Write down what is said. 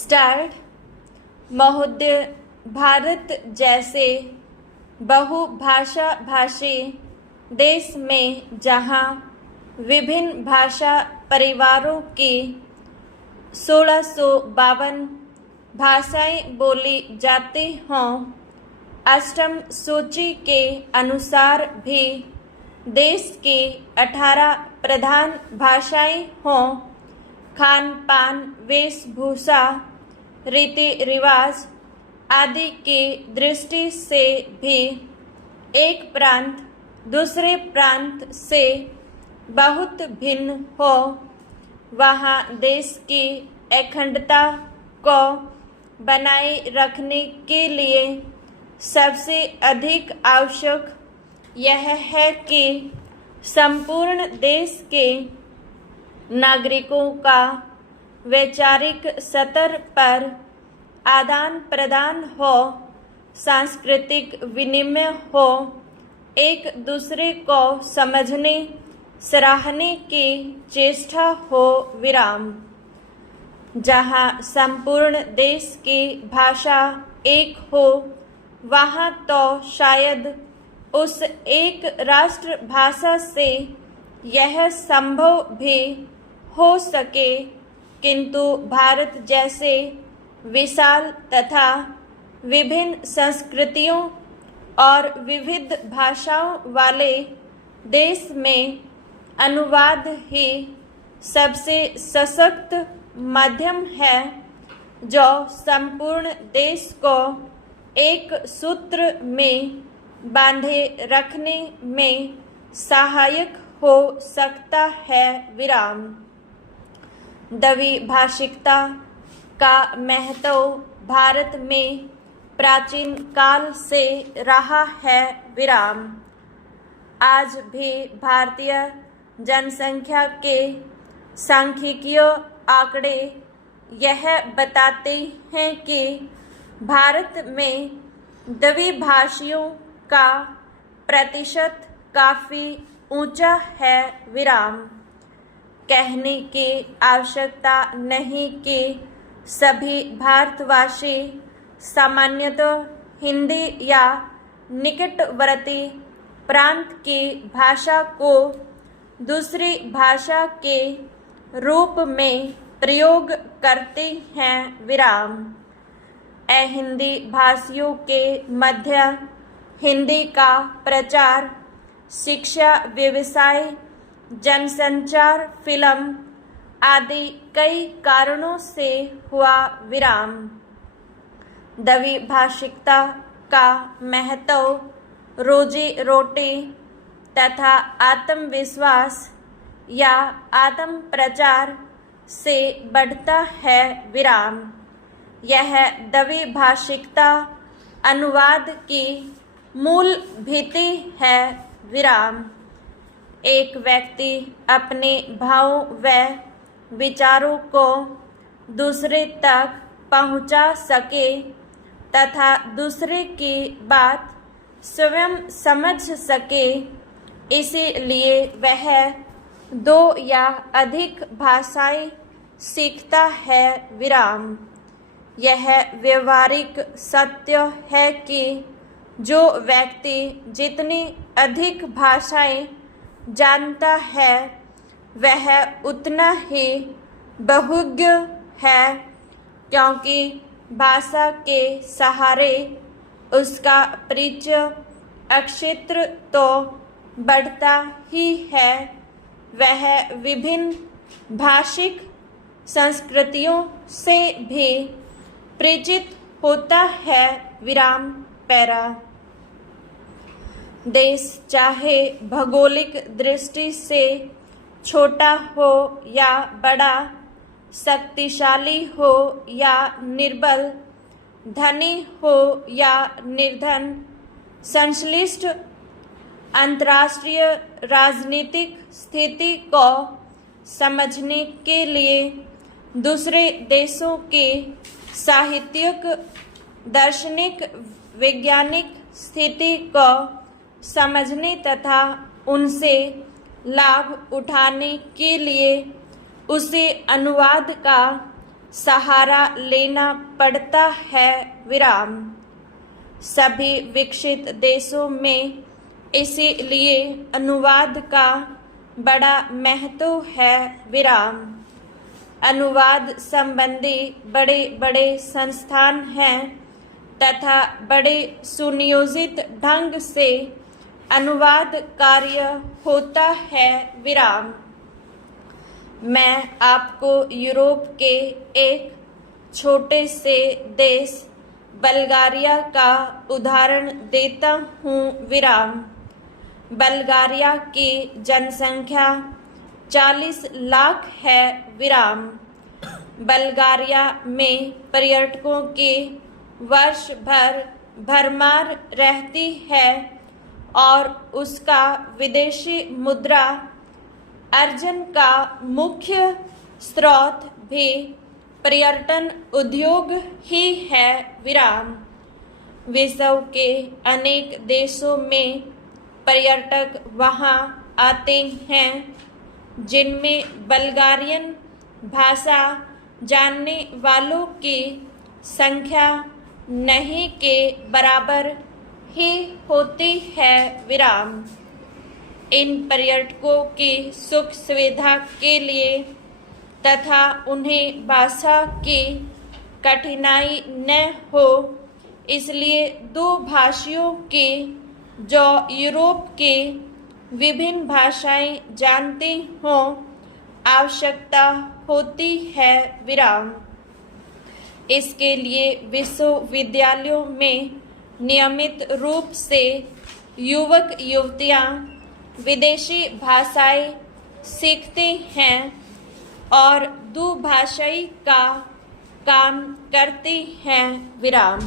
Start. महोदय, भारत जैसे बहुभाषा भाषी देश में जहाँ विभिन्न भाषा परिवारों की 1652 भाषाएं बोली जाती हों, अष्टम सूची के अनुसार भी देश की 18 प्रधान भाषाएं हों, खान पान, वेशभूषा, रीति रिवाज आदि की दृष्टि से भी एक प्रांत दूसरे प्रांत से बहुत भिन्न हो, वहाँ देश की अखंडता को बनाए रखने के लिए सबसे अधिक आवश्यक यह है कि संपूर्ण देश के नागरिकों का वैचारिक स्तर पर आदान प्रदान हो, सांस्कृतिक विनिमय हो, एक दूसरे को समझने सराहने की चेष्टा हो। विराम। जहाँ संपूर्ण देश की भाषा एक हो, वहाँ तो शायद उस एक राष्ट्र भाषा से यह संभव भी हो सके, किंतु भारत जैसे विशाल तथा विभिन्न संस्कृतियों और विविध भाषाओं वाले देश में अनुवाद ही सबसे सशक्त माध्यम है, जो संपूर्ण देश को एक सूत्र में बांधे रखने में सहायक हो सकता है। विराम। द्विभाषिकता का महत्व भारत में प्राचीन काल से रहा है। विराम। आज भी भारतीय जनसंख्या के सांख्यिकीय आंकड़े यह बताते हैं कि भारत में द्विभाषियों का प्रतिशत काफ़ी ऊंचा है। विराम। कहने की आवश्यकता नहीं कि सभी भारतवासी सामान्यतः हिंदी या निकटवर्ती प्रांत की भाषा को दूसरी भाषा के रूप में प्रयोग करते हैं। विराम। अहिंदी भाषियों के मध्य हिंदी का प्रचार शिक्षा, व्यवसाय, जनसंचार, फिल्म आदि कई कारणों से हुआ। विराम। द्विभाषिकता का महत्व रोजी रोटी तथा आत्मविश्वास या आत्म प्रचार से बढ़ता है। विराम। यह द्विभाषिकता अनुवाद की मूल भीति है। विराम। एक व्यक्ति अपने भावों व विचारों को दूसरे तक पहुंचा सके तथा दूसरे की बात स्वयं समझ सके, इसीलिए वह दो या अधिक भाषाएं सीखता है। विराम। यह व्यवहारिक सत्य है कि जो व्यक्ति जितनी अधिक भाषाएं जानता है, वह उतना ही बहुज्ञ है, क्योंकि भाषा के सहारे उसका परिचय अक्षेत्र तो बढ़ता ही है, वह विभिन्न भाषिक संस्कृतियों से भी परिचित होता है। विराम। पैरा। देश चाहे भौगोलिक दृष्टि से छोटा हो या बड़ा, शक्तिशाली हो या निर्बल, धनी हो या निर्धन, संश्लिष्ट अंतर्राष्ट्रीय राजनीतिक स्थिति को समझने के लिए दूसरे देशों के साहित्यिक, दार्शनिक, वैज्ञानिक स्थिति को समझने तथा उनसे लाभ उठाने के लिए उसे अनुवाद का सहारा लेना पड़ता है विराम। सभी विकसित देशों में इसीलिए अनुवाद का बड़ा महत्व है विराम। अनुवाद संबंधी बड़े बड़े संस्थान हैं तथा बड़े सुनियोजित ढंग से अनुवाद कार्य होता है विराम। मैं आपको यूरोप के एक छोटे से देश बल्गारिया का उदाहरण देता हूँ विराम। बल्गारिया की जनसंख्या 40 लाख है विराम। बल्गारिया में पर्यटकों की वर्ष भर भरमार रहती है और उसका विदेशी मुद्रा अर्जन का मुख्य स्रोत भी पर्यटन उद्योग ही है विराम। विश्व के अनेक देशों में पर्यटक वहाँ आते हैं जिनमें बल्गारियन भाषा जानने वालों की संख्या नहीं के बराबर ही होती है विराम। इन पर्यटकों की सुख सुविधा के लिए तथा उन्हें भाषा की कठिनाई न हो इसलिए दो भाषियों की जो यूरोप के विभिन्न भाषाएं जानते हों आवश्यकता होती है विराम। इसके लिए विश्वविद्यालयों में नियमित रूप से युवक युवतियां विदेशी भाषाएं सीखते हैं और दुभाषाई का काम करते हैं विराम।